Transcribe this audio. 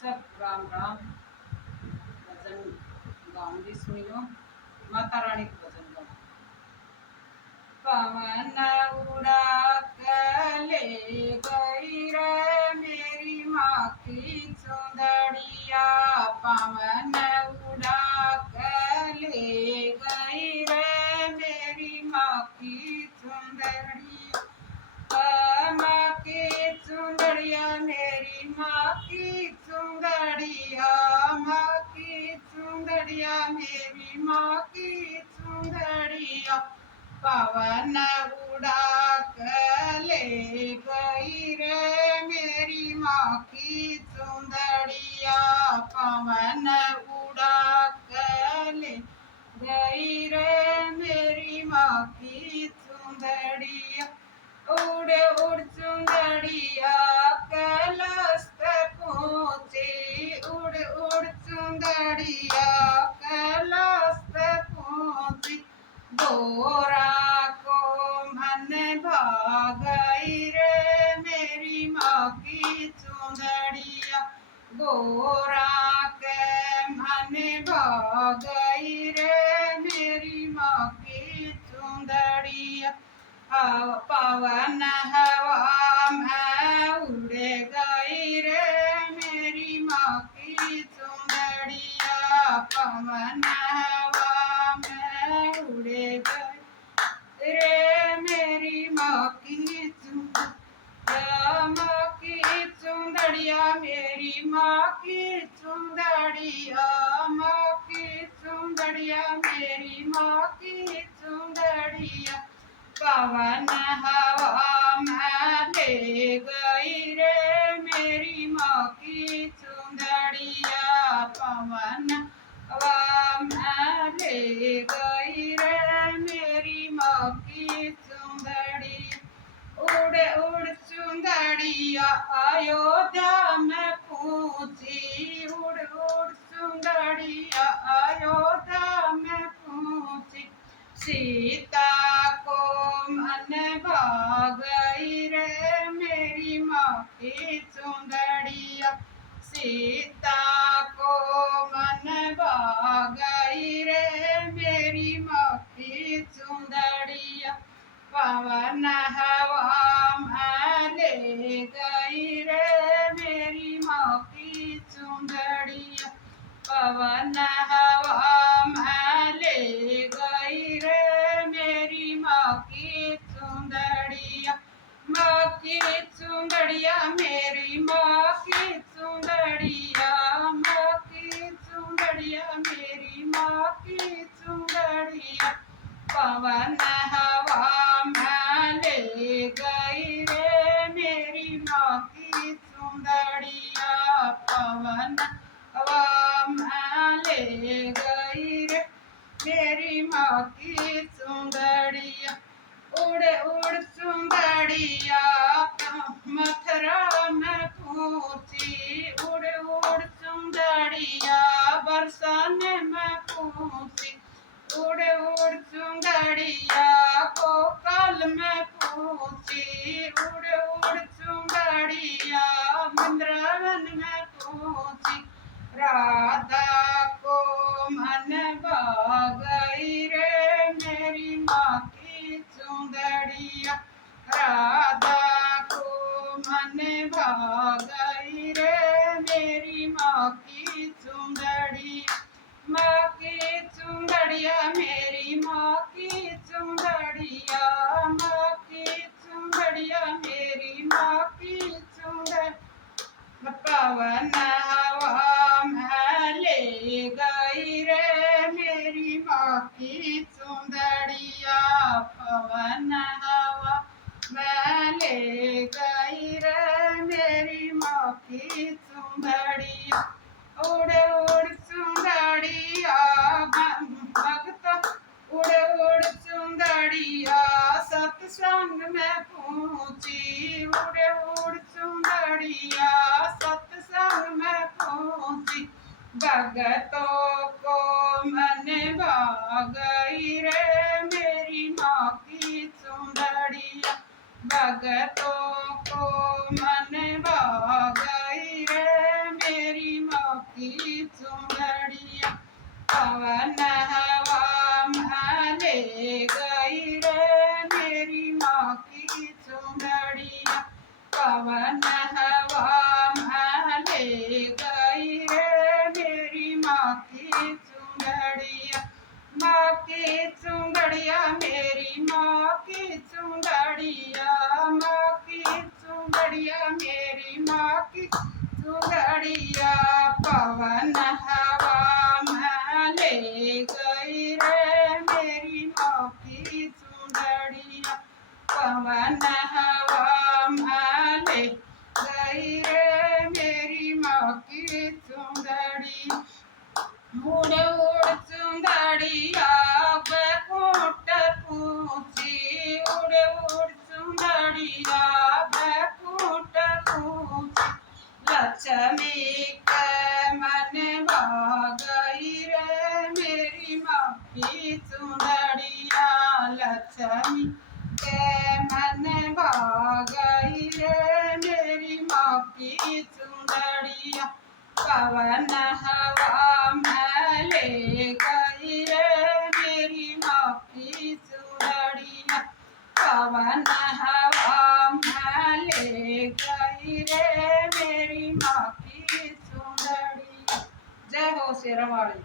सब राम राम। भजन गाऊंगी, सुनी लो। माता रानी का भजन गाऊं। पवन उड़ा के ले गई रे मेरी माँ की चुंदड़िया। पवन उड़ा के ले गई रे मेरी माँ की चुंदड़िया। माँ की चुंदड़िया मेरी माँ की चुंदड़िया। माँ की चुंदड़िया मेरी माँ की चुंदड़िया। पवन उड़ा के ले गई रे मेरी माँ की चुंदड़िया। पवन उड़ा के ले गई रे मेरी माँ की चुंदड़िया। उड़ उड़ चुंदड़िया कैलाश पे पहुँची। उड़ उड़ चुंदड़िया कैलाश पे पहुँची। गोरा को मन भागई रे मेरी माँ की चुंदड़िया। गोरा के मन भागई रे मेरी माँ की चुंदड़िया। पवन हवा में उड़ गई रे मेरी माँ की चुंदड़िया। पवन हवा में उड़ गई रे मेरी माँ की चुंदड़िया। माँ की चुंदड़िया मेरी माँ की चुंदड़िया। माँ की चुंदड़िया मेरी माँ की चुंदड़िया। पवन हवा में ले गई रे मेरी माँ की चुंदड़िया। पवन हवा में ले गई रे मेरी माँ की चुंदड़िया। उड़ उड़ चुंदड़िया अयोध्या में पहुँची। उड़ उड़ चुंदड़िया अयोध्या में पहुँची। सीता को मन भागई रे मेरी माँ की चुंदड़िया। सीता को मन भागई रे मेरी माँ की चुंदड़िया। पवन हवा में ले गई रे मेरी माँ की चुंदड़िया। पवन हवा में ले गई रे मेरी माँ की चुंदड़िया। माँ की चुंदड़िया मेरी माँ की चुंदड़िया। माँ की चुंदड़िया मेरी माँ की चुंदड़िया। पवन हवा में ले गई रे मेरी माँ की चुंदड़िया। पवन हवा में ले गई रे मेरी माँ की चुंदड़िया। उड़ उड़ चुंदड़िया मथुरा में पहुँची। उड़ उड़ चुंदड़िया बरसाने में पहुँची। उड़ उड़ चुंदड़िया गोपाल में पहुँची। उड़ उड़ चुंदड़िया वृंदावन में पहुँची। राधा को मन भागई रे मेरी माँ की चुंदड़िया। राधा को मन भागई रे मेरी माँ की चुंदड़िया। माँ की चुंदड़िया मेरी माँ की चुंदड़िया। माँ की चुंदड़िया मेरी माँ की चुंदड़िया। पवन हवा में ले गई रे मेरी माँ की चुंदड़िया। पवन हवा में ले गई रे मेरी माँ की चुंदड़िया। उड़ उड़ चुंदड़िया भक्त उड़ उड़ चुंदड़िया सत्संग में पहुँची। उड़ उड़ चुंदड़िया सत्संग में पहुँची। भगतों को मन भागई रे मेरी माँ की चुंदड़िया। भगतों को मन भागई रे पवन हवा में ले गई रे मेरी माँ की चुनरिया, पवन हवा में ले गई रे मेरी माँ की चुनरिया, माँ की चुनरिया मेरी माँ की चुनरिया, माँ की चुनरिया मेरी माँ की चुनरिया, पवन हवा में ले गई रे मेरी माँ की चुनरिया, पवन हवा में ले गई रे मेरी माँ की चुनरिया, उड़ उड़ चुनरिया बैकुंठ पूछी, उड़ उड़ चुनरिया बैकुंठ पूछी, लक्ष्मी के मन भाग गई रे मेरी माँ की चुनरिया, लक्ष्मी के मन भाग गई रे मेरी माँ की चुनरिया, पवन हवा में ले गई रे मेरी माँ की चुनरिया, पवन हवा में ले गई रे मेरी माँ की चुनरिया। जय हो शेरावाली।